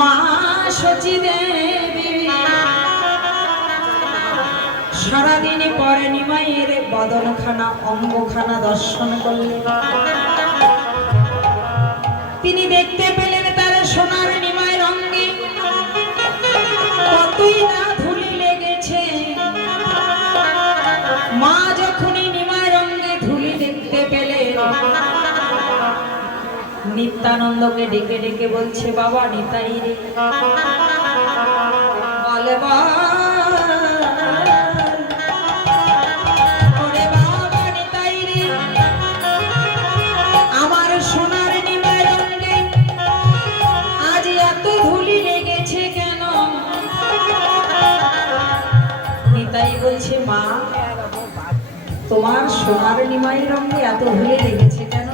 মা সচি দেবী সারাদিনে পরে নিমাইয়ের বদনখানা অঙ্গখানা দর্শন করলেন। তিনি দেখতে নিত্যানন্দকে ডেকে ডেকে বলছে, বাবা, নিতাই রে। বলে নিতাই বলছে, মা, তোমার সোনার নিমাই রঙে এত ধুলে লেগেছে কেন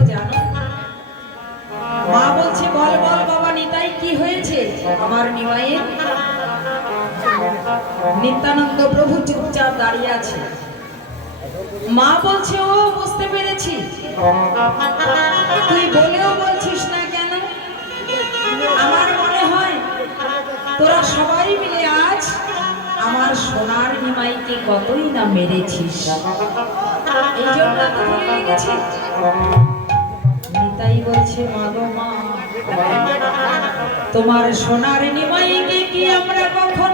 কি হয়েছে? আমার নিমাইয়ের নিত্যানন্দ প্রভু চুপচাপ দাঁড়িয়ে আছে। মা বলছে, ও, বুঝতে পেরেছি। তুই বলেও বলছিস না কেন? আমার মনে হয় তোরা সবাই মিলে আজ আমার সোনার নিমাইকে কতই না মেরেছিস। এই জন্য তো নিতাই বলছে মা গো মা তোমার সোনার নিমাইকে কি আমরা কখনো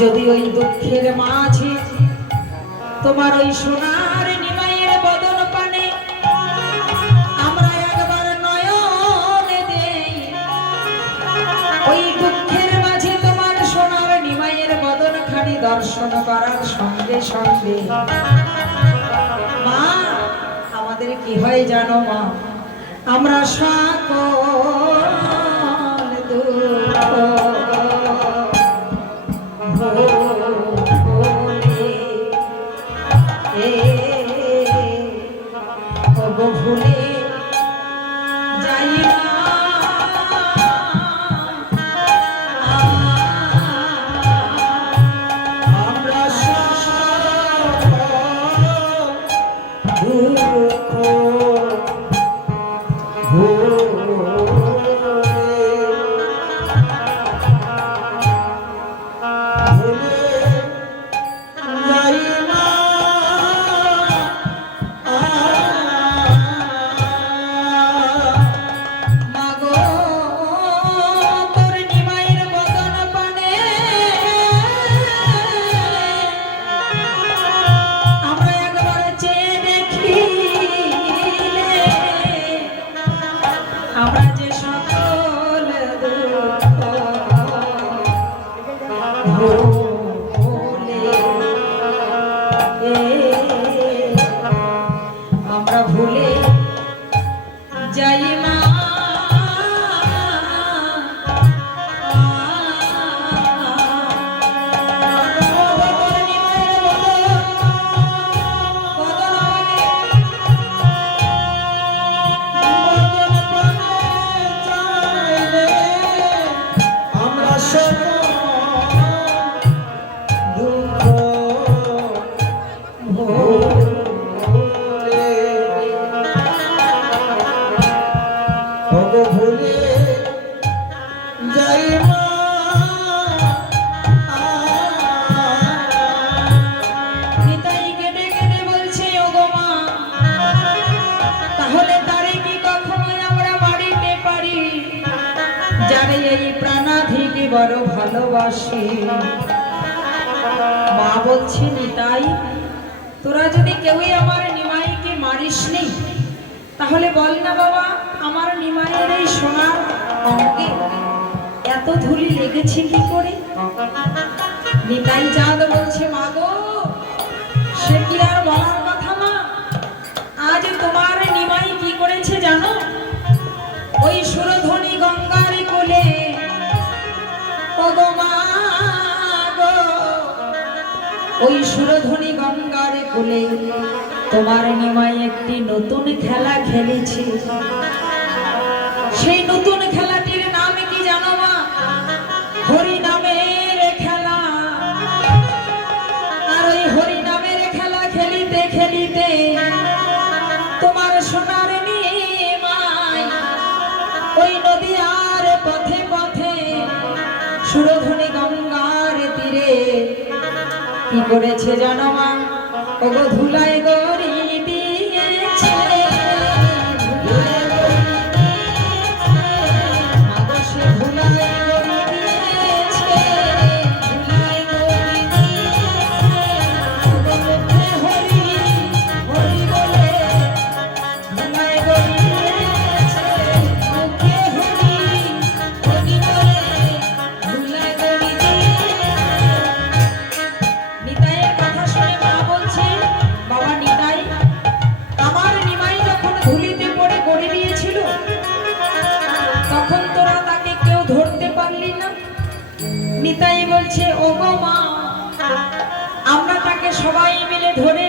যদি ওই দুঃখের মাঝে তোমার ওই সোনার নিমাইয়ের বদন পানে, আমরা একবার নয়নে দেই। ওই দুঃখের মাঝে তোমার সোনার নিমাইয়ের বদন খানি দর্শন করার সঙ্গে সঙ্গে। মা, আমাদের কি হয় জানো মা? আমরা সকল যাই না আমরা আমরা মারিতে পারি? যারে এই প্রাণাধিকে বড় ভালোবাসি। মা বলছে তোরা যদি কেউই আমার নিমাইকে মারিস তাহলে বল না বাবা আমার নিমাইয়ের এই সোনার অঙ্গে এত ধুলি লেগেছে কি করে? নিতাই চাঁদ বলছে, মা গো, সে কি আর বলার কথা মা? আজ তোমার নিমাই কি করেছে জানো? ওই সুরধ্বনি গঙ্গার কোলে। ওই সুরধ্বনি গঙ্গার বলে তোমার নিমাই একটি নতুন খেলা খেলেছে। সেই নতুন খেলাটির নাম কি জানো মা? হরি নামের খেলা। আর ওই হরি নামের খেলা খেলিতে খেলিতে তোমার সোনার নিমাই ওই নদীয়ার পথে পথে সুরধনী গঙ্গার তীরে। কি করেছে জানো মা? ওগো ধুলাই গড়ি নিতাই বলছে ও মা আমরা তাকে সবাই মিলে কিন্তু